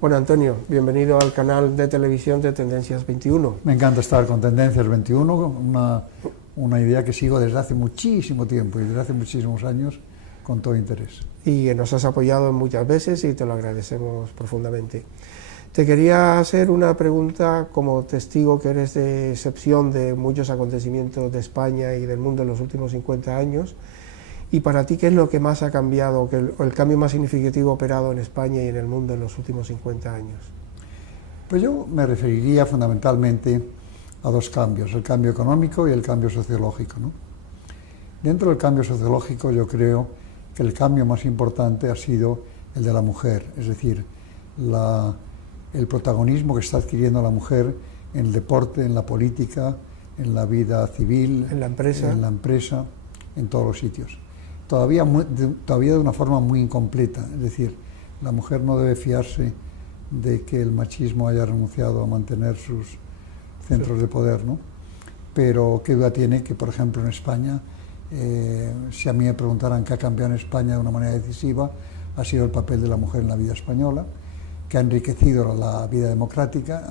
Bueno, Antonio, bienvenido al canal de televisión de Tendencias 21. Me encanta estar con Tendencias 21, una idea que sigo desde hace muchísimo tiempo y desde hace muchísimos años con todo interés. Y que nos has apoyado muchas veces y te lo agradecemos profundamente. Te quería hacer una pregunta como testigo que eres de excepción de muchos acontecimientos de España y del mundo en los últimos 50 años. Y para ti, ¿qué es lo que más ha cambiado, el cambio más significativo operado en España y en el mundo en los últimos 50 años? Pues yo me referiría fundamentalmente a dos cambios, el cambio económico y el cambio sociológico, ¿no? Dentro del cambio sociológico yo creo que el cambio más importante ha sido el de la mujer, es decir, el protagonismo que está adquiriendo la mujer en el deporte, en la política, en la vida civil, en la empresa, en todos los sitios. Todavía de una forma muy incompleta, es decir, la mujer no debe fiarse de que el machismo haya renunciado a mantener sus centros de poder, ¿no? Pero qué duda tiene que, por ejemplo, en España, si a mí me preguntaran qué ha cambiado en España de una manera decisiva, ha sido el papel de la mujer en la vida española, que ha enriquecido la vida democrática,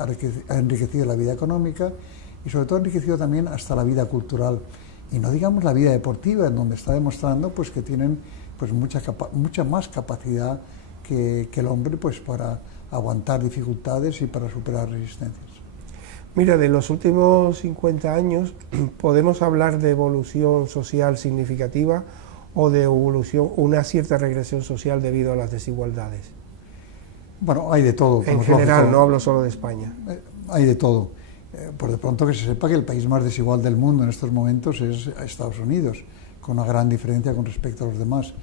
ha enriquecido la vida económica y sobre todo ha enriquecido también hasta la vida cultural. Y no digamos la vida deportiva, en donde está demostrando pues, que tienen pues, mucha más capacidad que el hombre pues, para aguantar dificultades y para superar resistencias. Mira, de los últimos 50 años, ¿podemos hablar de evolución social significativa o de una cierta regresión social debido a las desigualdades? Bueno, hay de todo. En general, no hablo solo de España. Hay de todo. Por de pronto que se sepa que el país más desigual del mundo en estos momentos es Estados Unidos, con una gran diferencia con respecto a los demás.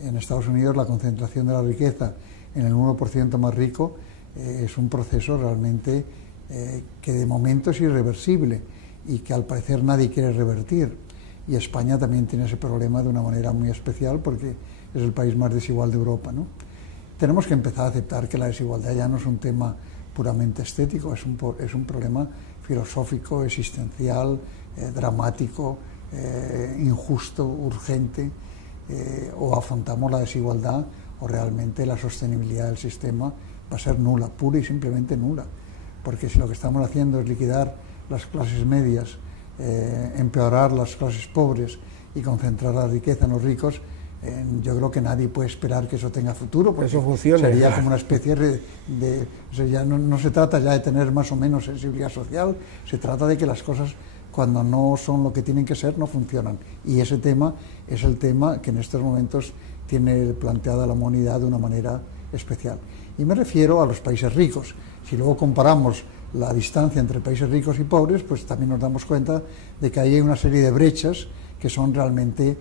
En Estados Unidos la concentración de la riqueza en el 1% más rico es un proceso realmente que de momento es irreversible y que al parecer nadie quiere revertir. Y España también tiene ese problema de una manera muy especial porque es el país más desigual de Europa, ¿no? Tenemos que empezar a aceptar que la desigualdad ya no es un tema puramente estético, es un problema filosófico, existencial, dramático, injusto, urgente, o afrontamos la desigualdad o realmente la sostenibilidad del sistema va a ser nula, pura y simplemente nula, porque si lo que estamos haciendo es liquidar las clases medias, empeorar las clases pobres y concentrar la riqueza en los ricos, yo creo que nadie puede esperar que eso tenga futuro, porque eso funciona. Sería como una especie o sea, ya no se trata ya de tener más o menos sensibilidad social, se trata de que las cosas cuando no son lo que tienen que ser no funcionan, y ese tema es el tema que en estos momentos tiene planteada la humanidad de una manera especial. Y me refiero a los países ricos. Si luego comparamos la distancia entre países ricos y pobres, pues también nos damos cuenta de que hay una serie de brechas que son realmente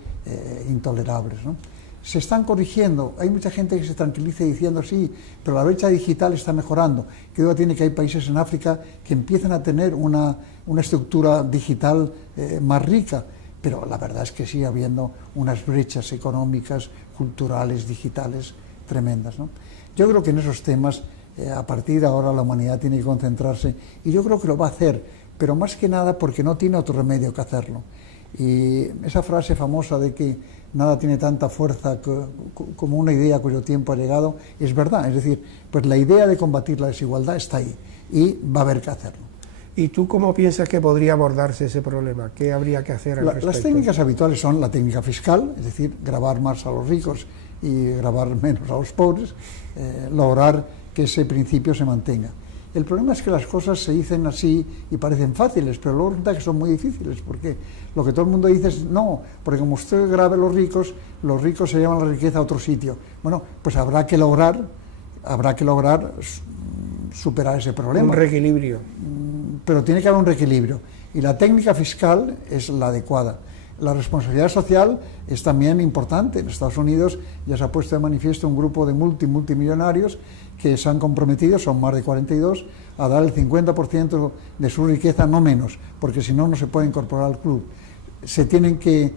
intolerables, ¿no? Se están corrigiendo, hay mucha gente que se tranquiliza diciendo sí, pero la brecha digital está mejorando. ¿Qué duda tiene que hay países en África que empiezan a tener una estructura digital más rica? Pero la verdad es que sigue habiendo unas brechas económicas, culturales, digitales tremendas, ¿no? Yo creo que en esos temas, a partir de ahora, la humanidad tiene que concentrarse, y yo creo que lo va a hacer, pero más que nada porque no tiene otro remedio que hacerlo. Y esa frase famosa de que nada tiene tanta fuerza como una idea cuyo tiempo ha llegado, es verdad. Es decir, pues la idea de combatir la desigualdad está ahí y va a haber que hacerlo. ¿Y tú cómo piensas que podría abordarse ese problema? ¿Qué habría que hacer al respecto? Las técnicas habituales son la técnica fiscal, es decir, gravar más a los ricos y gravar menos a los pobres, lograr que ese principio se mantenga. El problema es que las cosas se dicen así y parecen fáciles, pero luego resulta que son muy difíciles, porque lo que todo el mundo dice es no, porque como usted grave a los ricos se llevan la riqueza a otro sitio. Bueno, pues habrá que lograr superar ese problema. Un reequilibrio. Pero tiene que haber un reequilibrio, y la técnica fiscal es la adecuada. La responsabilidad social es también importante. En Estados Unidos ya se ha puesto de manifiesto un grupo de multimillonarios que se han comprometido, son más de 42, a dar el 50% de su riqueza, no menos, porque si no, no se puede incorporar al club. Se tienen que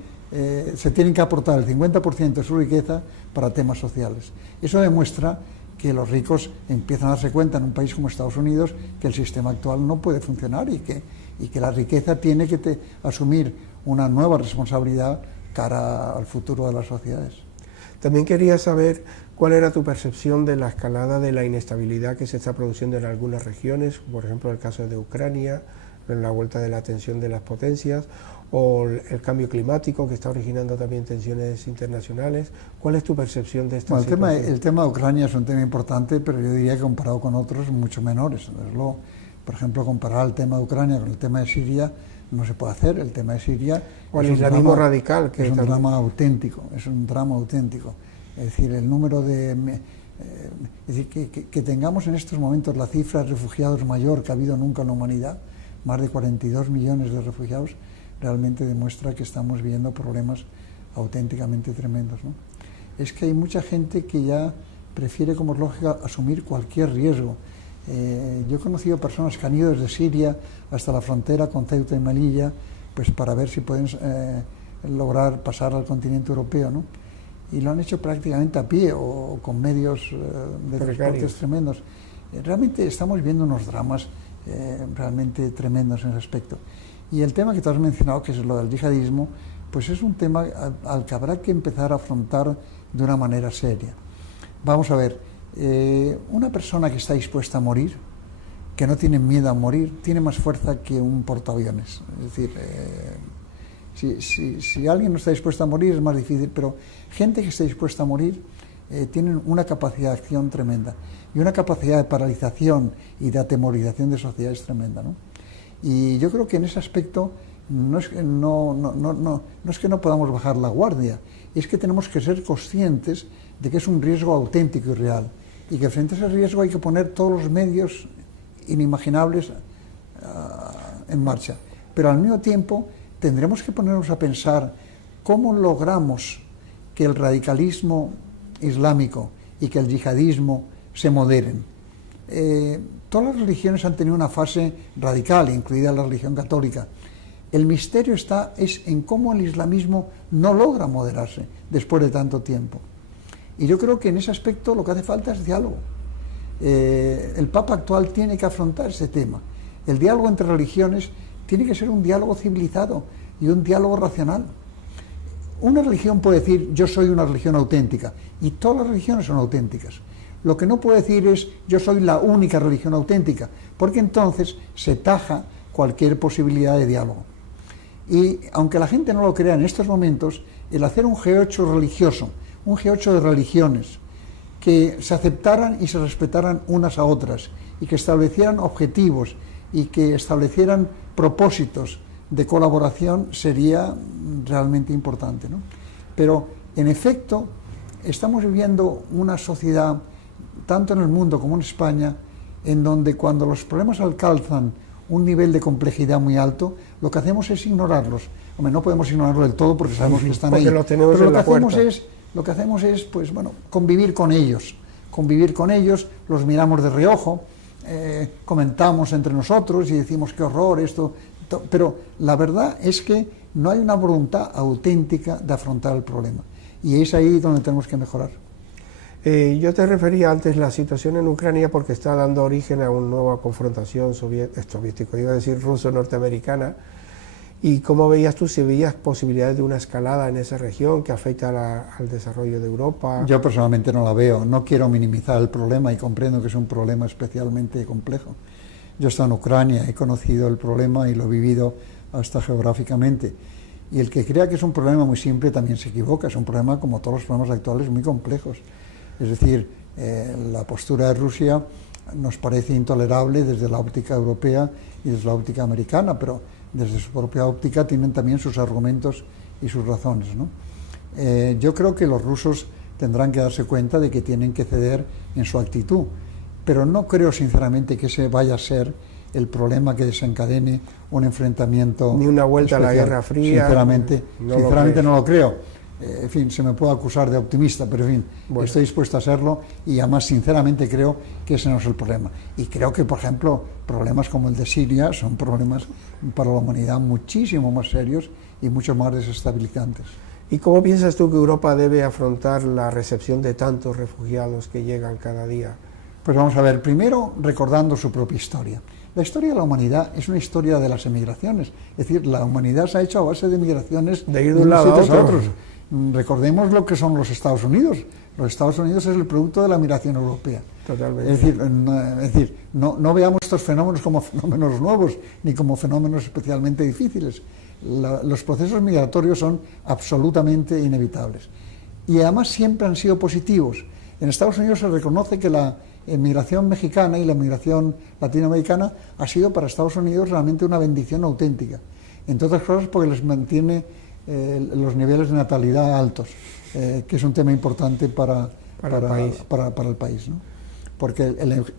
aportar el 50% de su riqueza para temas sociales. Eso demuestra que los ricos empiezan a darse cuenta en un país como Estados Unidos que el sistema actual no puede funcionar y que la riqueza tiene que asumir una nueva responsabilidad cara al futuro de las sociedades. También quería saber ¿Cuál era tu percepción de la escalada de la inestabilidad que se está produciendo en algunas regiones, por ejemplo el caso de Ucrania, en la vuelta de la tensión de las potencias, o el cambio climático que está originando también tensiones internacionales? ¿Cuál es tu percepción de esta situación? El tema de Ucrania es un tema importante, pero yo diría que comparado con otros mucho menores. Por ejemplo, comparar el tema de Ucrania con el tema de Siria no se puede hacer. El tema de Siria o el islamismo radical, que es un drama auténtico, es un drama auténtico. Es decir, el número de... es decir, que tengamos en estos momentos la cifra de refugiados mayor que ha habido nunca en la humanidad, más de 42 millones de refugiados, realmente demuestra que estamos viendo problemas auténticamente tremendos, ¿no? Es que hay mucha gente que ya prefiere, como es lógica, asumir cualquier riesgo. Yo he conocido personas que han ido desde Siria hasta la frontera con Ceuta y Melilla, pues para ver si pueden lograr pasar al continente europeo, ¿no? Y lo han hecho prácticamente a pie o con medios de transportes tremendos. Realmente estamos viendo unos dramas realmente tremendos en ese aspecto. Y el tema que tú has mencionado, que es lo del yihadismo, pues es un tema al que habrá que empezar a afrontar de una manera seria. Vamos a ver, una persona que está dispuesta a morir, que no tiene miedo a morir, tiene más fuerza que un portaaviones. Es decir, si alguien no está dispuesto a morir es más difícil, pero gente que está dispuesta a morir tienen una capacidad de acción tremenda y una capacidad de paralización y de atemorización de sociedades tremenda, ¿no? Y yo creo que en ese aspecto no es que no podamos bajar la guardia, es que tenemos que ser conscientes de que es un riesgo auténtico y real, y que frente a ese riesgo hay que poner todos los medios inimaginables en marcha. Pero al mismo tiempo tendremos que ponernos a pensar cómo logramos que el radicalismo islámico y que el yihadismo se moderen. Todas las religiones han tenido una fase radical, incluida la religión católica. El misterio es en cómo el islamismo no logra moderarse después de tanto tiempo. Y yo creo que en ese aspecto lo que hace falta es diálogo. El Papa actual tiene que afrontar ese tema. El diálogo entre religiones tiene que ser un diálogo civilizado y un diálogo racional. Una religión puede decir, yo soy una religión auténtica, y todas las religiones son auténticas. Lo que no puede decir es, yo soy la única religión auténtica, porque entonces se taja cualquier posibilidad de diálogo. Y aunque la gente no lo crea en estos momentos, el hacer un G8 religioso, un G8 de religiones, que se aceptaran y se respetaran unas a otras, y que establecieran objetivos, y que establecieran propósitos de colaboración, sería realmente importante, ¿no? Pero, en efecto, estamos viviendo una sociedad, tanto en el mundo como en España, en donde cuando los problemas alcanzan un nivel de complejidad muy alto, lo que hacemos es ignorarlos. Hombre, no podemos ignorarlos del todo porque sabemos que están ahí. Pero lo que hacemos es, pues bueno, convivir con ellos, los miramos de reojo, comentamos entre nosotros y decimos qué horror esto, pero la verdad es que no hay una voluntad auténtica de afrontar el problema, y es ahí donde tenemos que mejorar. Yo te refería antes la situación en Ucrania porque está dando origen a una nueva confrontación soviético, iba a decir ruso-norteamericana, y cómo veías tú, si veías posibilidades de una escalada en esa región que afecta al desarrollo de Europa. Yo personalmente no la veo, no quiero minimizar el problema y comprendo que es un problema especialmente complejo. Yo he estado en Ucrania, he conocido el problema y lo he vivido hasta geográficamente, y el que crea que es un problema muy simple también se equivoca, es un problema como todos los problemas actuales muy complejos. Es decir, la postura de Rusia nos parece intolerable desde la óptica europea y desde la óptica americana, pero desde su propia óptica tienen también sus argumentos y sus razones, ¿no? Yo creo que los rusos tendrán que darse cuenta de que tienen que ceder en su actitud, pero no creo sinceramente que ese vaya a ser el problema que desencadene un enfrentamiento ni una vuelta especial. A la Guerra Fría. Sinceramente no lo creo. En fin, se me puede acusar de optimista, pero en fin, bueno, estoy dispuesto a serlo, y además sinceramente creo que ese no es el problema. Y creo que, por ejemplo, problemas como el de Siria son problemas para la humanidad muchísimo más serios y mucho más desestabilizantes. ¿Y cómo piensas tú que Europa debe afrontar la recepción de tantos refugiados que llegan cada día? Pues vamos a ver, primero recordando su propia historia. La historia de la humanidad es una historia de las emigraciones, es decir, la humanidad se ha hecho a base de migraciones de ir de un lado a otro. Recordemos lo que son los Estados Unidos. Los Estados Unidos es el producto de la migración europea. Totalmente. Es decir, no veamos estos fenómenos como fenómenos nuevos, ni como fenómenos especialmente difíciles. Los procesos migratorios son absolutamente inevitables. Y además siempre han sido positivos. En Estados Unidos se reconoce que la migración mexicana y la migración latinoamericana ha sido para Estados Unidos realmente una bendición auténtica. Entre otras cosas porque les mantiene los niveles de natalidad altos, que es un tema importante para el país, ¿no? Porque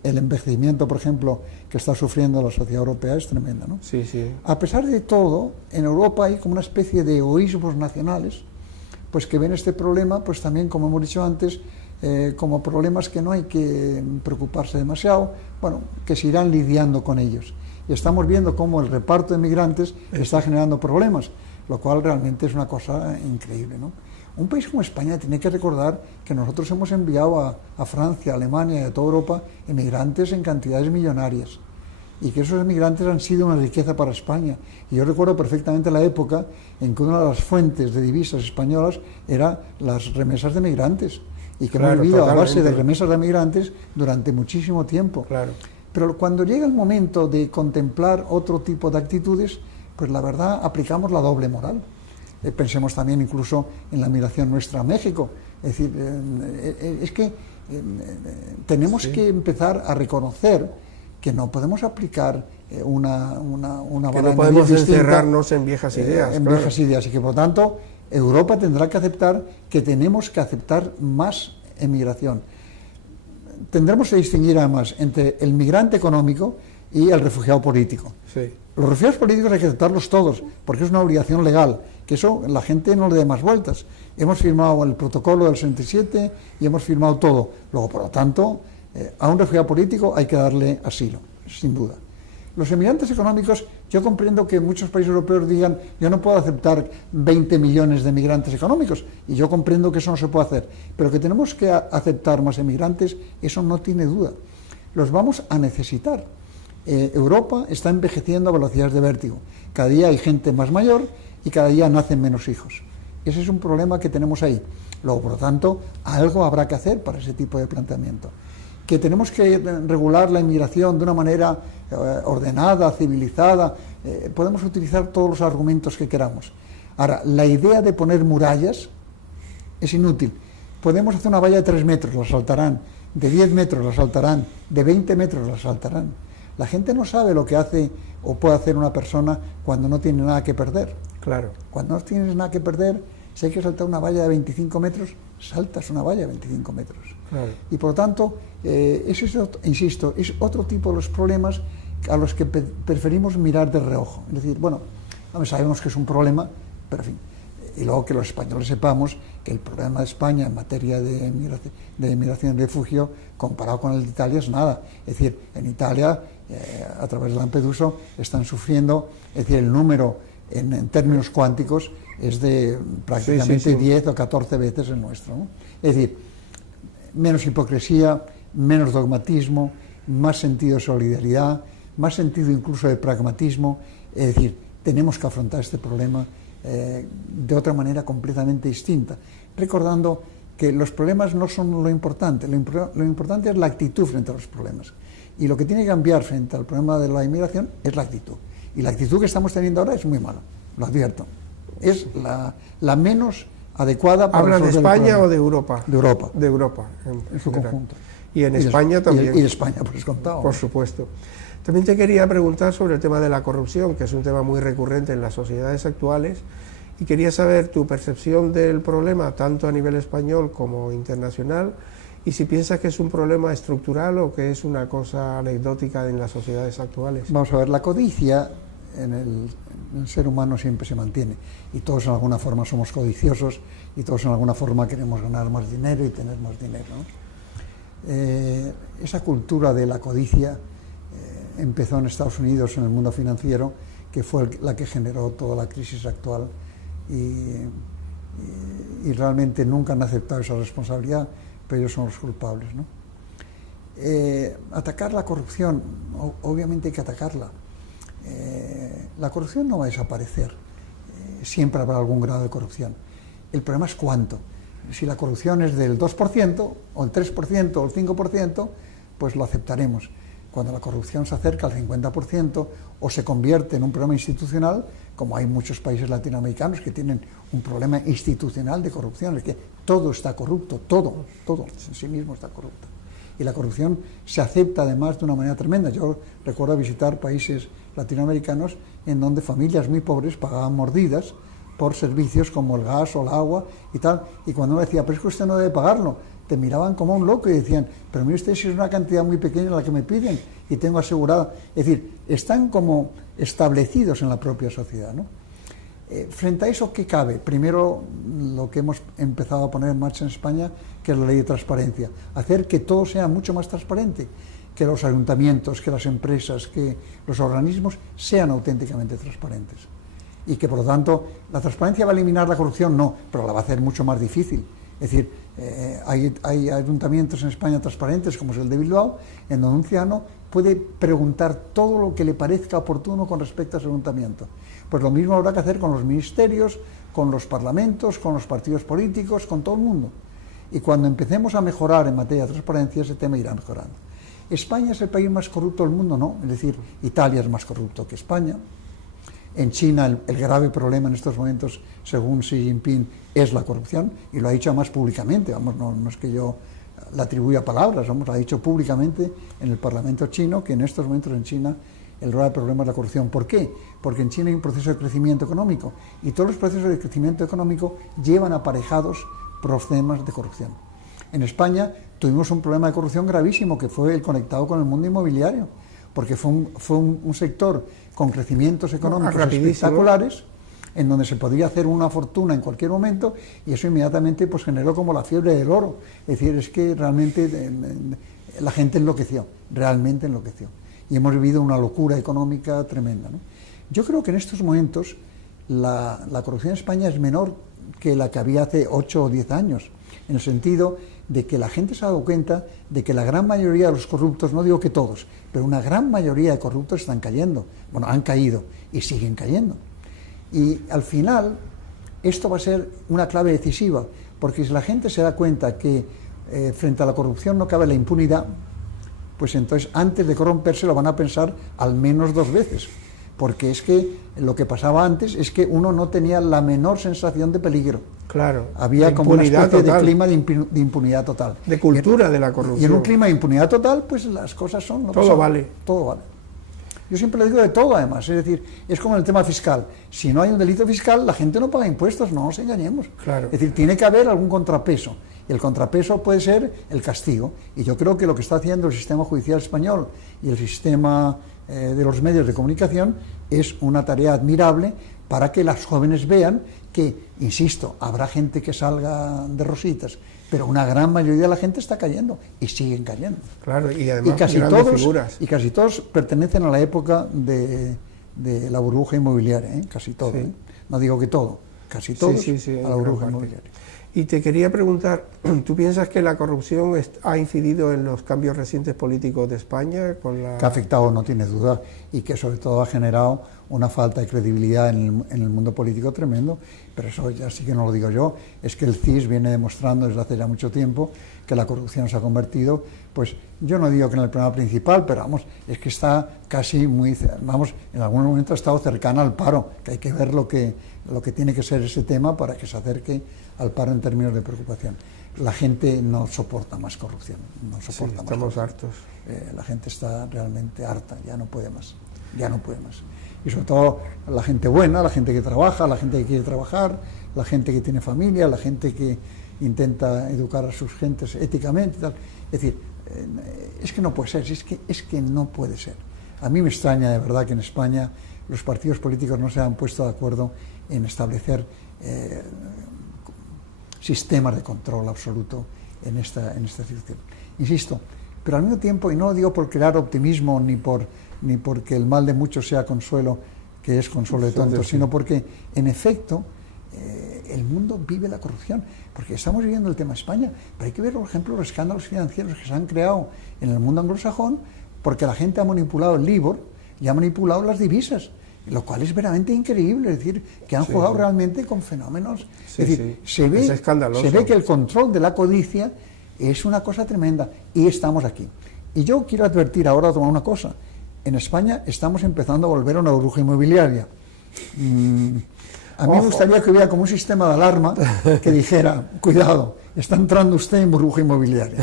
el envejecimiento, por ejemplo, que está sufriendo la sociedad europea es tremendo, ¿no? Sí, sí. A pesar de todo, en Europa hay como una especie de egoísmos nacionales, pues que ven este problema, pues también, como hemos dicho antes, como problemas que no hay que preocuparse demasiado, bueno, que se irán lidiando con ellos. Y estamos viendo cómo el reparto de migrantes está generando problemas, lo cual realmente es una cosa increíble, ¿no? Un país como España tiene que recordar que nosotros hemos enviado a Francia, a Alemania y a toda Europa emigrantes en cantidades millonarias, y que esos emigrantes han sido una riqueza para España. Y yo recuerdo perfectamente la época en que una de las fuentes de divisas españolas era las remesas de migrantes, y que hemos vivido a base de remesas de migrantes durante muchísimo tiempo. Claro. Pero cuando llega el momento de contemplar otro tipo de actitudes, pues la verdad aplicamos la doble moral. Pensemos también incluso en la migración nuestra a México. Es decir, es que tenemos que empezar a reconocer que no podemos aplicar una que no podemos encerrarnos en viejas ideas. Viejas ideas, y que por lo tanto Europa tendrá que aceptar que tenemos que aceptar más emigración. Tendremos que distinguir además entre el migrante económico y el refugiado político. Sí. Los refugiados políticos hay que aceptarlos todos, porque es una obligación legal, que eso la gente no le dé más vueltas. Hemos firmado el protocolo del 67 y hemos firmado todo. Luego, por lo tanto, a un refugiado político hay que darle asilo, sin duda. Los emigrantes económicos, yo comprendo que muchos países europeos digan, yo no puedo aceptar 20 millones de emigrantes económicos, y yo comprendo que eso no se puede hacer, pero que tenemos que aceptar más emigrantes, eso no tiene duda. Los vamos a necesitar. Europa está envejeciendo a velocidades de vértigo. Cada día hay gente más mayor y cada día nacen menos hijos. Ese es un problema que tenemos ahí. Luego, por lo tanto, algo habrá que hacer para ese tipo de planteamiento. Que tenemos que regular la inmigración de una manera ordenada, civilizada, podemos utilizar todos los argumentos que queramos. Ahora, la idea de poner murallas es inútil. Podemos hacer una valla de 3 metros, la saltarán, de 10 metros la saltarán, de 20 metros la saltarán. La gente no sabe lo que hace o puede hacer una persona cuando no tiene nada que perder. Claro. Cuando no tienes nada que perder, si hay que saltar una valla de 25 metros, saltas una valla de 25 metros. Claro. Y por lo tanto, eso es, insisto, es otro tipo de los problemas a los que preferimos mirar de reojo. Es decir, bueno, sabemos que es un problema, pero en fin. Y luego que los españoles sepamos que el problema de España en materia de migración y refugio, comparado con el de Italia, es nada. Es decir, en Italia, a través de Lampedusa, están sufriendo, es decir, el número en términos cuánticos es de prácticamente 10 o 14 veces el nuestro, ¿no? Es decir, menos hipocresía, menos dogmatismo, más sentido de solidaridad, más sentido incluso de pragmatismo. Es decir, tenemos que afrontar este problema de otra manera completamente distinta, recordando que los problemas no son lo importante es la actitud frente a los problemas, y lo que tiene que cambiar frente al problema de la inmigración es la actitud, y la actitud que estamos teniendo ahora es muy mala, lo advierto, es la menos adecuada para ¿Hablan de España o de Europa? De Europa. De Europa, en su conjunto. Y en España también. Y en España, por descontado. Por supuesto. También te quería preguntar sobre el tema de la corrupción, que es un tema muy recurrente en las sociedades actuales, y quería saber tu percepción del problema, tanto a nivel español como internacional, y si piensas que es un problema estructural o que es una cosa anecdótica en las sociedades actuales. Vamos a ver, la codicia en el ser humano siempre se mantiene, y todos en alguna forma somos codiciosos, y todos en alguna forma queremos ganar más dinero y tener más dinero, ¿no? Esa cultura de la codicia empezó en Estados Unidos, en el mundo financiero, que fue la que generó toda la crisis actual, y realmente nunca han aceptado esa responsabilidad, pero ellos son los culpables, ¿no? Atacar la corrupción, obviamente hay que atacarla. La corrupción no va a desaparecer, siempre habrá algún grado de corrupción. El problema es cuánto. si la corrupción es del 2%, o el 3%, o el 5%, pues lo aceptaremos. Cuando la corrupción se acerca al 50% o se convierte en un problema institucional, como hay muchos países latinoamericanos que tienen un problema institucional de corrupción, es que todo está corrupto, todo en sí mismo está corrupto. Y la corrupción se acepta además de una manera tremenda. Yo recuerdo visitar países latinoamericanos en donde familias muy pobres pagaban mordidas por servicios como el gas o el agua y tal, y cuando uno decía, pero es que usted no debe pagarlo, te miraban como un loco y decían, pero mire usted si es una cantidad muy pequeña la que me piden y tengo asegurada. Es decir, están como establecidos en la propia sociedad, ¿no? Frente a eso, ¿qué cabe? Primero, lo que hemos empezado a poner en marcha en España, que es la ley de transparencia, hacer que todo sea mucho más transparente, que los ayuntamientos, que las empresas, que los organismos sean auténticamente transparentes. Y que, por lo tanto, ¿la transparencia va a eliminar la corrupción? No, pero la va a hacer mucho más difícil. Es decir, hay ayuntamientos en España transparentes, como es el de Bilbao, en donde un ciudadano puede preguntar todo lo que le parezca oportuno con respecto a ese ayuntamiento. Pues lo mismo habrá que hacer con los ministerios, con los parlamentos, con los partidos políticos, con todo el mundo. Y cuando empecemos a mejorar en materia de transparencia, ese tema irá mejorando. ¿España es el país más corrupto del mundo? No, es decir, Italia es más corrupto que España. En China el grave problema en estos momentos, según Xi Jinping, es la corrupción, y lo ha dicho además públicamente, vamos, no es que yo le atribuya palabras, vamos, lo ha dicho públicamente en el Parlamento chino, que en estos momentos en China el grave problema es la corrupción. ¿Por qué? Porque en China hay un proceso de crecimiento económico, y todos los procesos de crecimiento económico llevan aparejados problemas de corrupción. En España tuvimos un problema de corrupción gravísimo, que fue el conectado con el mundo inmobiliario, porque fue un sector con crecimientos económicos espectaculares, en donde se podía hacer una fortuna en cualquier momento, y eso inmediatamente pues generó como la fiebre del oro. Es decir, es que realmente la gente enloqueció, realmente enloqueció. Y hemos vivido una locura económica tremenda, ¿no? Yo creo que en estos momentos la corrupción en España es menor que la que había hace 8 o 10 años, en el sentido de que la gente se ha dado cuenta de que la gran mayoría de los corruptos, no digo que todos, pero una gran mayoría de corruptos están cayendo. Bueno, han caído y siguen cayendo. Y al final, esto va a ser una clave decisiva, porque si la gente se da cuenta que frente a la corrupción no cabe la impunidad, pues entonces antes de corromperse lo van a pensar al menos 2 veces. Porque es que lo que pasaba antes es que uno no tenía la menor sensación de peligro. Claro. Había como una especie de clima de impunidad total. De cultura de la corrupción. Y en un clima de impunidad total, pues las cosas son... Todo vale. Todo vale. Yo siempre le digo de todo, además. Es decir, es como en el tema fiscal. Si no hay un delito fiscal, la gente no paga impuestos, no nos engañemos. Claro. Es decir, tiene que haber algún contrapeso. Y el contrapeso puede ser el castigo. Y yo creo que lo que está haciendo el sistema judicial español y el sistema de los medios de comunicación es una tarea admirable para que las jóvenes vean que, insisto, habrá gente que salga de rositas, pero una gran mayoría de la gente está cayendo y siguen cayendo. Claro, y además grandes figuras. Y casi todos pertenecen a la época de la burbuja inmobiliaria, casi todo. Sí. No digo que todo, casi todos sí, a la burbuja inmobiliaria. Y te quería preguntar, ¿tú piensas que la corrupción ha incidido en los cambios recientes políticos de España? Que ha afectado, no tiene duda, y que sobre todo ha generado una falta de credibilidad en el mundo político tremendo, pero eso ya sí que no lo digo yo, es que el CIS viene demostrando desde hace ya mucho tiempo que la corrupción se ha convertido, pues yo no digo que en el problema principal, pero vamos, es que está casi muy, vamos, en algún momento ha estado cercana al paro, que hay que ver lo que tiene que ser ese tema para que se acerque al paro en términos de preocupación. La gente no soporta más corrupción, no soporta más. Estamos hartos. La gente está realmente harta, ya no puede más. Y sobre todo la gente buena, la gente que trabaja, la gente que quiere trabajar, la gente que tiene familia, la gente que intenta educar a sus gentes éticamente, tal. Es decir, es que no puede ser, es que no puede ser. A mí me extraña de verdad que en España los partidos políticos no se han puesto de acuerdo en establecer sistemas de control absoluto en esta situación. Insisto, pero al mismo tiempo, y no lo digo por crear optimismo ni porque el mal de muchos sea consuelo, que es consuelo de tontos, sino porque, en efecto, el mundo vive la corrupción, porque estamos viviendo el tema de España, pero hay que ver, por ejemplo, los escándalos financieros que se han creado en el mundo anglosajón, porque la gente ha manipulado el LIBOR y ha manipulado las divisas. lo cual es verdaderamente increíble, es decir, que han jugado realmente con fenómenos. Sí, es decir, sí. Es escandaloso. se ve que el control de la codicia es una cosa tremenda y estamos aquí. Y yo quiero advertir ahora una cosa. En España estamos empezando a volver a una burbuja inmobiliaria. A mí me gustaría que hubiera como un sistema de alarma que dijera, cuidado, está entrando usted en burbuja inmobiliaria.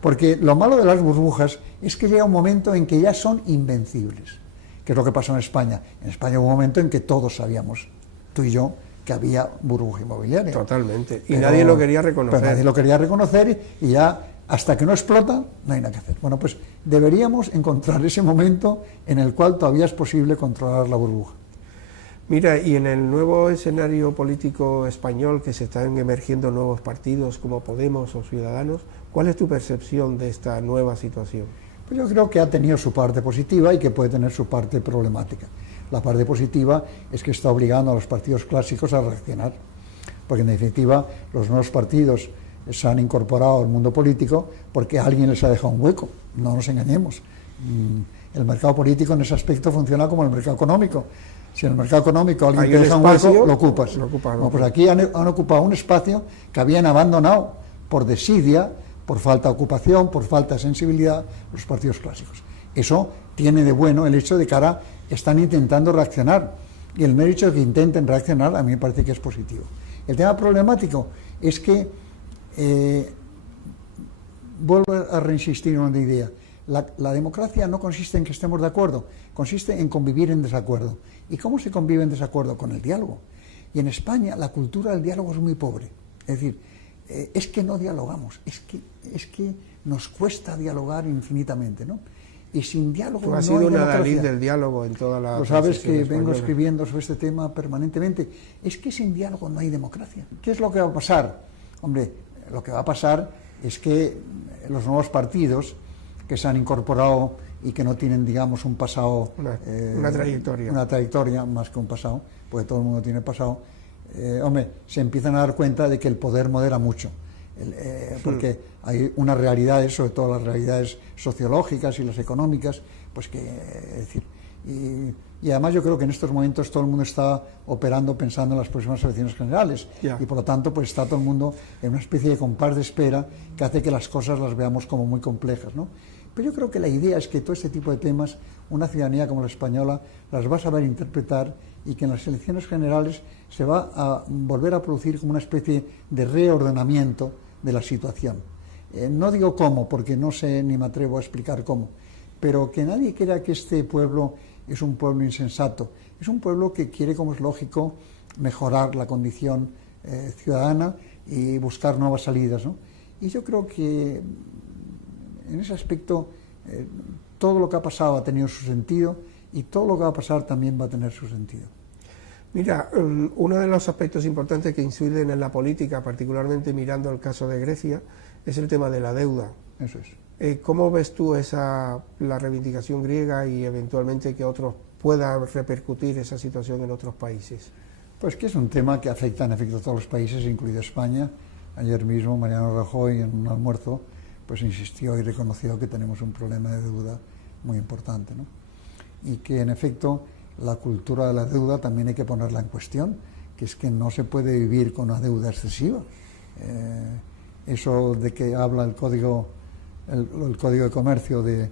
Porque lo malo de las burbujas es que llega un momento en que ya son invencibles, que es lo que pasó en España. En España hubo un momento en que todos sabíamos, tú y yo, que había burbuja inmobiliaria. Totalmente. Y nadie lo quería reconocer. Pero nadie lo quería reconocer y ya, hasta que no explota, no hay nada que hacer. Bueno, pues deberíamos encontrar ese momento en el cual todavía es posible controlar la burbuja. Mira, y en el nuevo escenario político español, que se están emergiendo nuevos partidos como Podemos o Ciudadanos, ¿cuál es tu percepción de esta nueva situación? Pues yo creo que ha tenido su parte positiva y que puede tener su parte problemática. La parte positiva es que está obligando a los partidos clásicos a reaccionar, porque en definitiva los nuevos partidos se han incorporado al mundo político porque alguien les ha dejado un hueco, no nos engañemos. El mercado político en ese aspecto funciona como el mercado económico. Si en el mercado económico alguien te deja un hueco, lo ocupas. Bueno, pues aquí han ocupado un espacio que habían abandonado por desidia, por falta de ocupación, por falta de sensibilidad, los partidos clásicos. Eso tiene de bueno el hecho de que ahora están intentando reaccionar, y el mero hecho de que intenten reaccionar a mí me parece que es positivo. El tema problemático es que, vuelvo a reinsistir en una idea, la democracia no consiste en que estemos de acuerdo, consiste en convivir en desacuerdo. ¿Y cómo se convive en desacuerdo? Con el diálogo. Y en España la cultura del diálogo es muy pobre. Es decir, es que no dialogamos, es que nos cuesta dialogar infinitamente, ¿no? Y sin diálogo no hay democracia. Tú has sido un adalid del diálogo en toda la... Lo sabes que vengo escribiendo sobre este tema permanentemente. Es que sin diálogo no hay democracia. ¿Qué es lo que va a pasar? Hombre, lo que va a pasar es que los nuevos partidos que se han incorporado y que no tienen, digamos, un pasado... Una trayectoria. Una trayectoria más que un pasado, porque todo el mundo tiene pasado. Se empiezan a dar cuenta de que el poder modera mucho. Porque hay unas realidades, sobre todo las realidades sociológicas y las económicas, pues que, es decir, y además yo creo que en estos momentos todo el mundo está operando pensando en las próximas elecciones generales, y por lo tanto pues está todo el mundo en una especie de compás de espera que hace que las cosas las veamos como muy complejas, ¿no? Pero yo creo que la idea es que todo este tipo de temas, una ciudadanía como la española las va a saber interpretar, y que en las elecciones generales se va a volver a producir como una especie de reordenamiento de la situación. No digo cómo, porque no sé ni me atrevo a explicar cómo, pero que nadie crea que este pueblo es un pueblo insensato. Es un pueblo que quiere, como es lógico, mejorar la condición ciudadana y buscar nuevas salidas, ¿no? Y yo creo que en ese aspecto todo lo que ha pasado ha tenido su sentido, y todo lo que va a pasar también va a tener su sentido. Mira, uno de los aspectos importantes que inciden en la política, particularmente mirando el caso de Grecia, es el tema de la deuda. Eso es. ¿Cómo ves tú la reivindicación griega y eventualmente que otros puedan repercutir esa situación en otros países? Pues que es un tema que afecta en efecto a todos los países, incluido España. Ayer mismo Mariano Rajoy, en un almuerzo, pues insistió y reconoció que tenemos un problema de deuda muy importante, ¿no? Y que en efecto la cultura de la deuda también hay que ponerla en cuestión, que es que no se puede vivir con una deuda excesiva. Eso de que habla el código de comercio de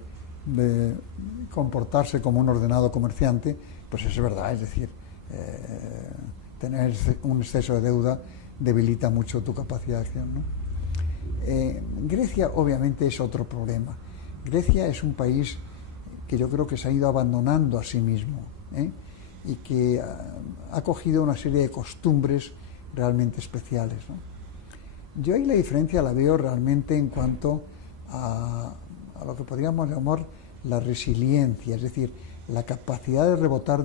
comportarse como un ordenado comerciante, pues es verdad, es decir, tener un exceso de deuda debilita mucho tu capacidad de acción, ¿no? Grecia obviamente es otro problema. Grecia es un país que yo creo que se ha ido abandonando a sí mismo, y que ha cogido una serie de costumbres realmente especiales, ¿no? Yo ahí la diferencia la veo realmente en cuanto a lo que podríamos llamar la resiliencia, es decir, la capacidad de rebotar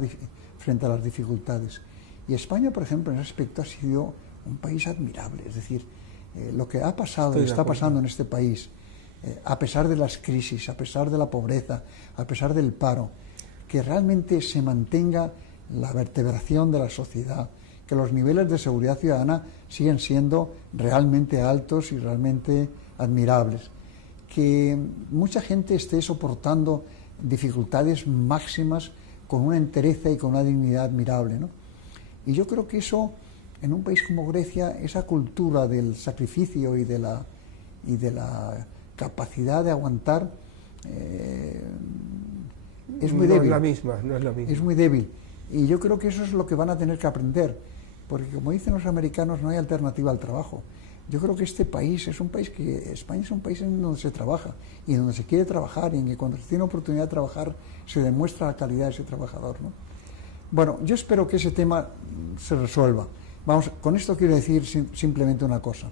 frente a las dificultades. Y España, por ejemplo, en ese aspecto ha sido un país admirable, es decir, lo que ha pasado y está pasando en este país, a pesar de las crisis, a pesar de la pobreza, a pesar del paro, que realmente se mantenga la vertebración de la sociedad, que los niveles de seguridad ciudadana siguen siendo realmente altos y realmente admirables, que mucha gente esté soportando dificultades máximas con una entereza y con una dignidad admirable, ¿no? Y yo creo que eso, en un país como Grecia, esa cultura del sacrificio y de la capacidad de aguantar es muy débil. No es la misma. Es muy débil. Y yo creo que eso es lo que van a tener que aprender, porque como dicen los americanos, no hay alternativa al trabajo. Yo creo que este país es un país España es un país en donde se trabaja y en donde se quiere trabajar, y en que cuando se tiene oportunidad de trabajar se demuestra la calidad de ese trabajador, ¿no? Bueno, yo espero que ese tema se resuelva. Vamos, con esto quiero decir simplemente una cosa.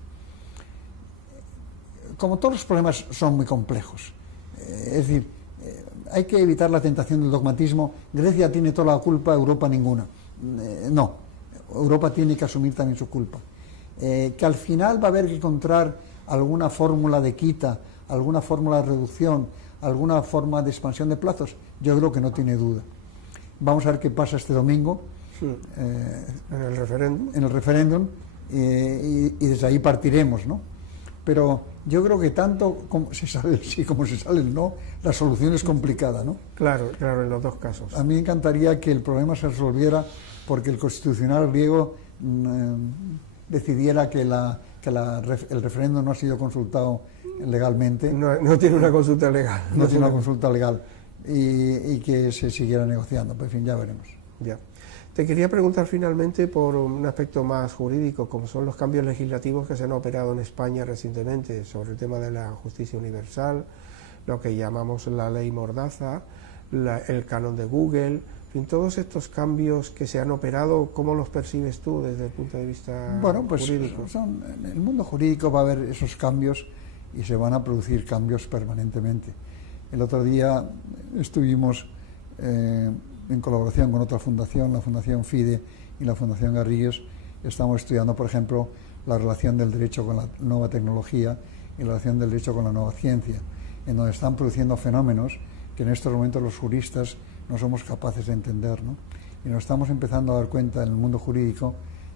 Como todos los problemas son muy complejos, es decir, hay que evitar la tentación del dogmatismo. Grecia tiene toda la culpa, Europa ninguna. No, Europa tiene que asumir también su culpa. Que al final va a haber que encontrar alguna fórmula de quita, alguna fórmula de reducción, alguna forma de expansión de plazos, yo creo que no tiene duda. Vamos a ver qué pasa este domingo. Sí. En el referéndum. En el referéndum, y desde ahí partiremos, ¿no? Pero yo creo que tanto como se sale el sí como se sale el no, la solución es complicada, ¿no? Claro, en los dos casos. A mí me encantaría que el problema se resolviera porque el Constitucional griego decidiera que el referéndum no ha sido consultado legalmente. No tiene una consulta legal. No tiene una consulta legal. Y que se siguiera negociando. Pues, en fin, ya veremos. Ya. Te quería preguntar finalmente por un aspecto más jurídico, como son los cambios legislativos que se han operado en España recientemente sobre el tema de la justicia universal, lo que llamamos la ley Mordaza, el canon de Google, en fin, todos estos cambios que se han operado, ¿cómo los percibes tú desde el punto de vista jurídico? En el mundo jurídico va a haber esos cambios y se van a producir cambios permanentemente. El otro día estuvimos en colaboración con otra fundación, la Fundación FIDE y la Fundación Garrigues, estamos estudiando, por ejemplo, la relación del derecho con la nueva tecnología y la relación del derecho con la nueva ciencia, en donde están produciendo fenómenos que en estos momentos los juristas no somos capaces de entender, ¿no? Y nos estamos empezando a dar cuenta en el mundo jurídico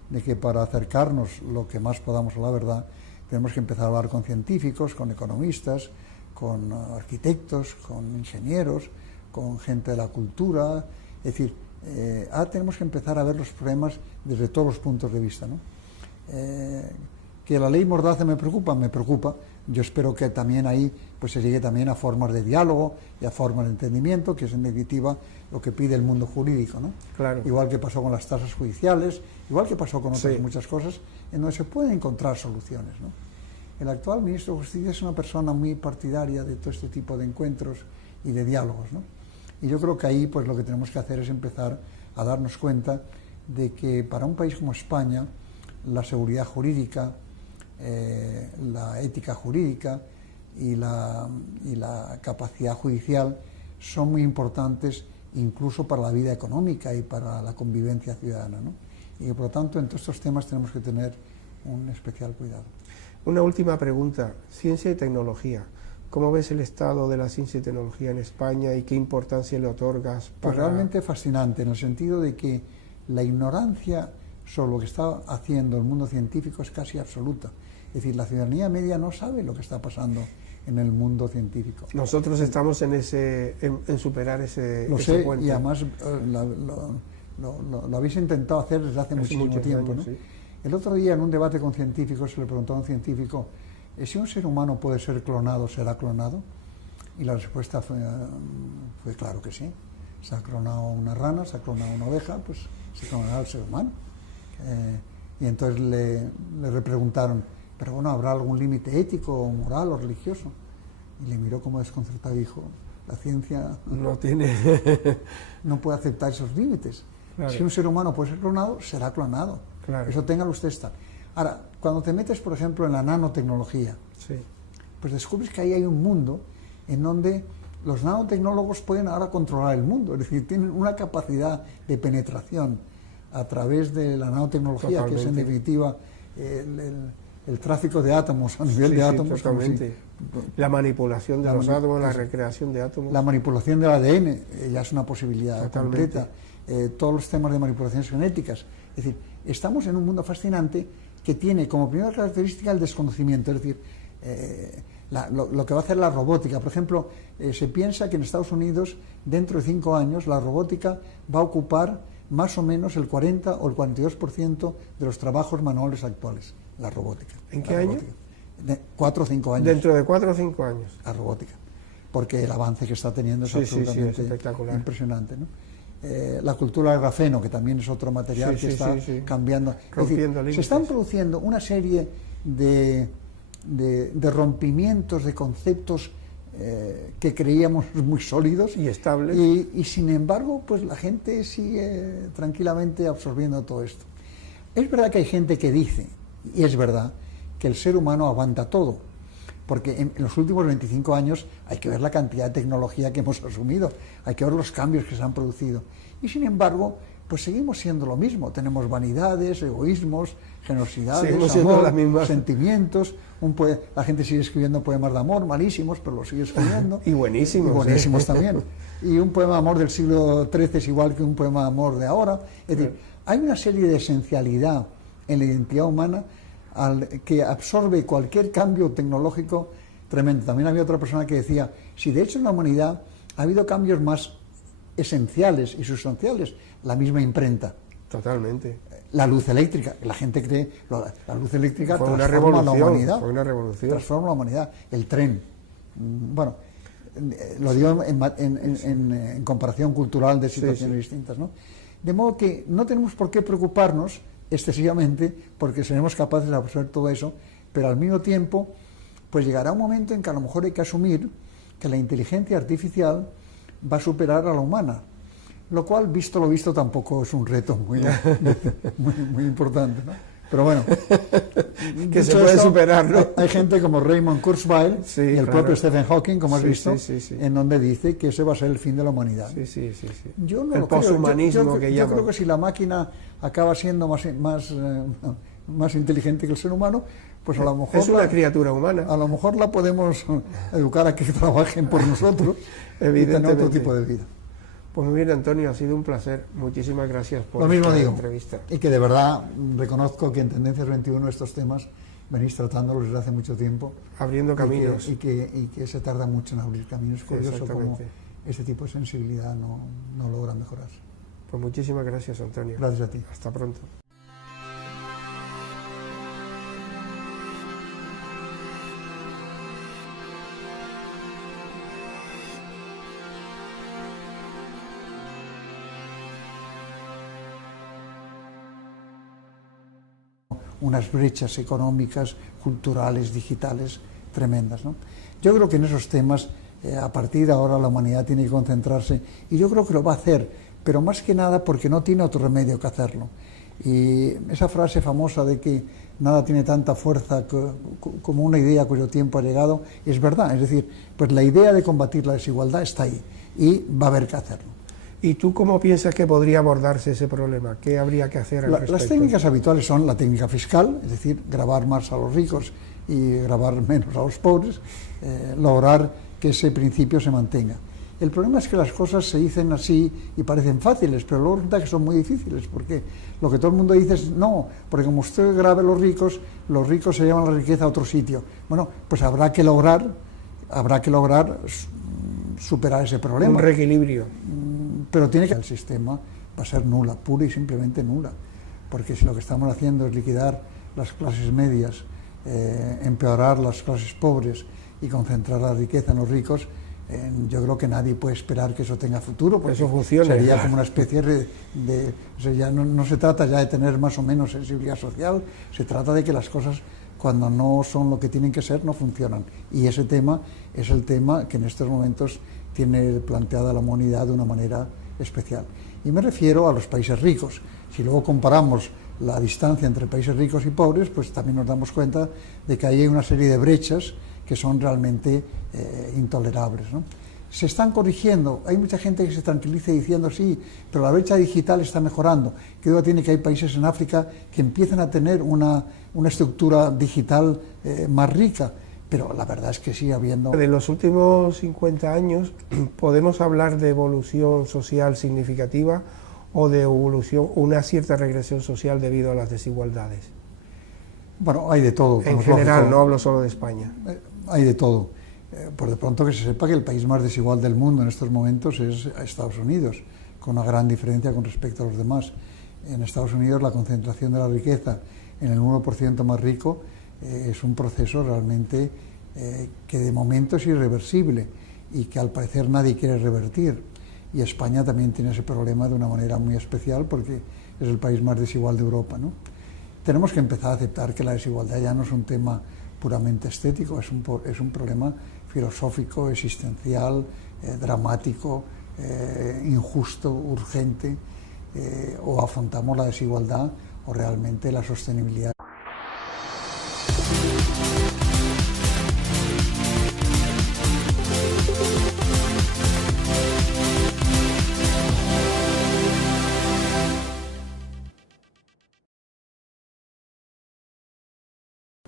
de que para acercarnos lo que más podamos a la verdad, tenemos que empezar a hablar con científicos, con economistas, con arquitectos, con ingenieros, con gente de la cultura. Es decir, ahora tenemos que empezar a ver los problemas desde todos los puntos de vista, ¿no? Que la ley Mordaza me preocupa. Yo espero que también ahí pues se llegue también a formas de diálogo y a formas de entendimiento, que es en definitiva lo que pide el mundo jurídico, ¿no? Claro. Igual que pasó con las tasas judiciales, igual que pasó con otras muchas cosas, en donde se pueden encontrar soluciones, ¿no? El actual ministro de Justicia es una persona muy partidaria de todo este tipo de encuentros y de diálogos, ¿no? Y yo creo que ahí pues lo que tenemos que hacer es empezar a darnos cuenta de que para un país como España la seguridad jurídica, la ética jurídica y la capacidad judicial son muy importantes incluso para la vida económica y para la convivencia ciudadana, ¿no? Y que por lo tanto en todos estos temas tenemos que tener un especial cuidado. Una última pregunta, ciencia y tecnología. ¿Cómo ves el estado de la ciencia y tecnología en España y qué importancia le otorgas? Pues realmente fascinante, en el sentido de que la ignorancia sobre lo que está haciendo el mundo científico es casi absoluta. Es decir, la ciudadanía media no sabe lo que está pasando en el mundo científico. Nosotros estamos en superar ese sé, puente. Y además lo habéis intentado hacer desde hace muchísimo tiempo, años, ¿no? Sí. El otro día en un debate con científicos se le preguntó a un científico: si un ser humano puede ser clonado, ¿será clonado? Y la respuesta fue claro que sí. Se ha clonado una rana, se ha clonado una oveja, pues se clonará al ser humano. Y entonces le repreguntaron: pero bueno, ¿habrá algún límite ético, o moral o religioso? Y le miró como desconcertado y dijo: la ciencia no puede aceptar esos límites. Claro. Si un ser humano puede ser clonado, será clonado. Claro. Eso téngalo usted estar. Ahora, cuando te metes, por ejemplo, en la nanotecnología, pues descubres que ahí hay un mundo en donde los nanotecnólogos pueden ahora controlar el mundo, es decir, tienen una capacidad de penetración a través de la nanotecnología. Totalmente. Que es en definitiva el tráfico de átomos a nivel de átomos. Totalmente. La manipulación de los átomos, la recreación de átomos. La manipulación del ADN ya es una posibilidad completa. Todos los temas de manipulaciones genéticas. Es decir, estamos en un mundo fascinante que tiene como primera característica el desconocimiento. Es decir, lo que va a hacer la robótica. Por ejemplo, se piensa que en Estados Unidos, dentro de 5 años, la robótica va a ocupar más o menos el 40 o el 42% de los trabajos manuales actuales, la robótica. ¿En qué año? 4 o 5 años. Dentro de 4 o 5 años. La robótica, porque el avance que está teniendo es absolutamente es espectacular, impresionante, ¿no? La cultura del grafeno, que también es otro material que está cambiando. Rompiendo límites. Se están produciendo una serie de rompimientos de conceptos que creíamos muy sólidos y estables. Y sin embargo, pues la gente sigue tranquilamente absorbiendo todo esto. Es verdad que hay gente que dice, y es verdad, que el ser humano aguanta todo, porque en los últimos 25 años hay que ver la cantidad de tecnología que hemos asumido, hay que ver los cambios que se han producido. Y sin embargo, pues seguimos siendo lo mismo. Tenemos vanidades, egoísmos, generosidades, amor, sentimientos. La gente sigue escribiendo poemas de amor, malísimos, pero los sigue escribiendo. Y buenísimos. Y buenísimos también. Y un poema de amor del siglo XIII es igual que un poema de amor de ahora. Es decir, hay una serie de esencialidad en la identidad humana que absorbe cualquier cambio tecnológico tremendo. También había otra persona que decía, si de hecho en la humanidad ha habido cambios más esenciales y sustanciales, la misma imprenta. Totalmente. La luz eléctrica, la gente cree, la luz eléctrica fue transforma la humanidad. Fue una revolución. Transforma la humanidad. El tren. Bueno, lo digo en comparación cultural de situaciones distintas, ¿no? De modo que no tenemos por qué preocuparnos excesivamente, porque seremos capaces de absorber todo eso, pero al mismo tiempo, pues llegará un momento en que a lo mejor hay que asumir que la inteligencia artificial va a superar a la humana, lo cual, visto lo visto, tampoco es un reto muy importante, ¿no? Pero bueno, que se puede superar, ¿no? Hay gente como Raymond Kurzweil y el propio Stephen Hawking, como has visto, en donde dice que ese va a ser el fin de la humanidad. Yo no el poshumanismo que yo creo que si la máquina acaba siendo más inteligente que el ser humano, pues a lo mejor es una criatura humana. A lo mejor la podemos educar a que trabajen por nosotros y tener otro tipo de vida. Pues muy bien, Antonio, ha sido un placer. Muchísimas gracias por esta entrevista. Y que de verdad reconozco que en Tendencias 21 estos temas venís tratándolos desde hace mucho tiempo. Abriendo caminos. Y que se tarda mucho en abrir caminos. Es curioso cómo ese tipo de sensibilidad no logra mejorar. Pues muchísimas gracias, Antonio. Gracias a ti. Hasta pronto. Unas brechas económicas, culturales, digitales tremendas, ¿no? Yo creo que en esos temas, a partir de ahora, la humanidad tiene que concentrarse, y yo creo que lo va a hacer, pero más que nada porque no tiene otro remedio que hacerlo. Y esa frase famosa de que nada tiene tanta fuerza como una idea cuyo tiempo ha llegado, es verdad. Es decir, pues la idea de combatir la desigualdad está ahí, y va a haber que hacerlo. ¿Y tú cómo piensas que podría abordarse ese problema? ¿Qué habría que hacer al respecto? Las técnicas habituales son la técnica fiscal, es decir, gravar más a los ricos y gravar menos a los pobres, lograr que ese principio se mantenga. El problema es que las cosas se dicen así y parecen fáciles, pero luego resulta que son muy difíciles, porque lo que todo el mundo dice es no, porque como usted grave a los ricos se llevan la riqueza a otro sitio. Bueno, pues habrá que lograr superar ese problema. Un reequilibrio. Pero tiene que el sistema va a ser nula, pura y simplemente nula, porque si lo que estamos haciendo es liquidar las clases medias, empeorar las clases pobres y concentrar la riqueza en los ricos, yo creo que nadie puede esperar que eso tenga futuro, porque eso funcione. Sería como una especie de o sea, ya no se trata ya de tener más o menos sensibilidad social, se trata de que las cosas, cuando no son lo que tienen que ser, no funcionan. Y ese tema es el tema que en estos momentos tiene planteada la humanidad de una manera especial. Y me refiero a los países ricos. Si luego comparamos la distancia entre países ricos y pobres, pues también nos damos cuenta de que hay una serie de brechas que son realmente intolerables, ¿no? Se están corrigiendo. Hay mucha gente que se tranquiliza diciendo sí, pero la brecha digital está mejorando. ¿Qué duda tiene que hay países en África que empiezan a tener una estructura digital más rica? Pero la verdad es que sigue habiendo... De los últimos 50 años, ¿podemos hablar de evolución social significativa o de evolución, una cierta regresión social debido a las desigualdades? Bueno, hay de todo. En general, no hablo solo de España. hay de todo. Por de pronto que se sepa que el país más desigual del mundo en estos momentos es Estados Unidos, con una gran diferencia con respecto a los demás. En Estados Unidos la concentración de la riqueza en el 1% más rico es un proceso realmente que de momento es irreversible y que al parecer nadie quiere revertir. Y España también tiene ese problema de una manera muy especial porque es el país más desigual de Europa, ¿no? Tenemos que empezar a aceptar que la desigualdad ya no es un tema puramente estético, es un problema filosófico, existencial, dramático, injusto, urgente, o afrontamos la desigualdad o realmente la sostenibilidad.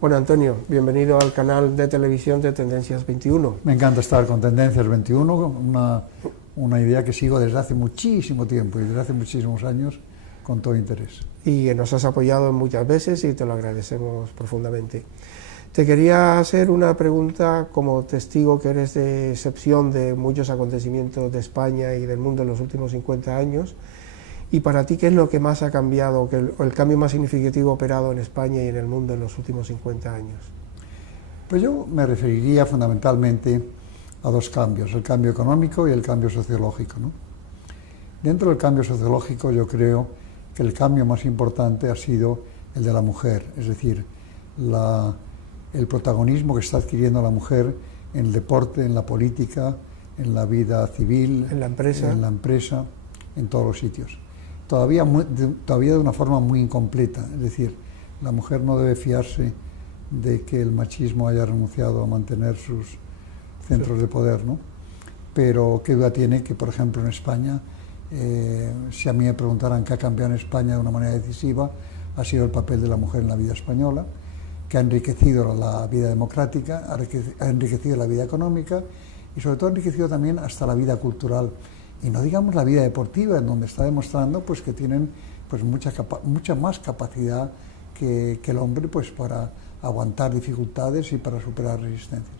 Bueno, Antonio, bienvenido al canal de televisión de Tendencias 21. Me encanta estar con Tendencias 21, una idea que sigo desde hace muchísimo tiempo y desde hace muchísimos años con todo interés. Y nos has apoyado muchas veces y te lo agradecemos profundamente. Te quería hacer una pregunta como testigo que eres de excepción de muchos acontecimientos de España y del mundo en los últimos 50 años. Y para ti, ¿qué es lo que más ha cambiado, el cambio más significativo operado en España y en el mundo en los últimos 50 años? Pues yo me referiría fundamentalmente a dos cambios, el cambio económico y el cambio sociológico, ¿no? Dentro del cambio sociológico yo creo que el cambio más importante ha sido el de la mujer, es decir, el protagonismo que está adquiriendo la mujer en el deporte, en la política, en la vida civil, en la empresa, en todos los sitios. Todavía de una forma muy incompleta, es decir, la mujer no debe fiarse de que el machismo haya renunciado a mantener sus centros de poder, ¿no? Pero qué duda tiene que, por ejemplo, en España, si a mí me preguntaran qué ha cambiado en España de una manera decisiva, ha sido el papel de la mujer en la vida española, que ha enriquecido la vida democrática, ha enriquecido la vida económica y sobre todo ha enriquecido también hasta la vida cultural. Y no digamos la vida deportiva, en donde está demostrando pues, que tienen pues, mucha más capacidad que el hombre pues, para aguantar dificultades y para superar resistencias.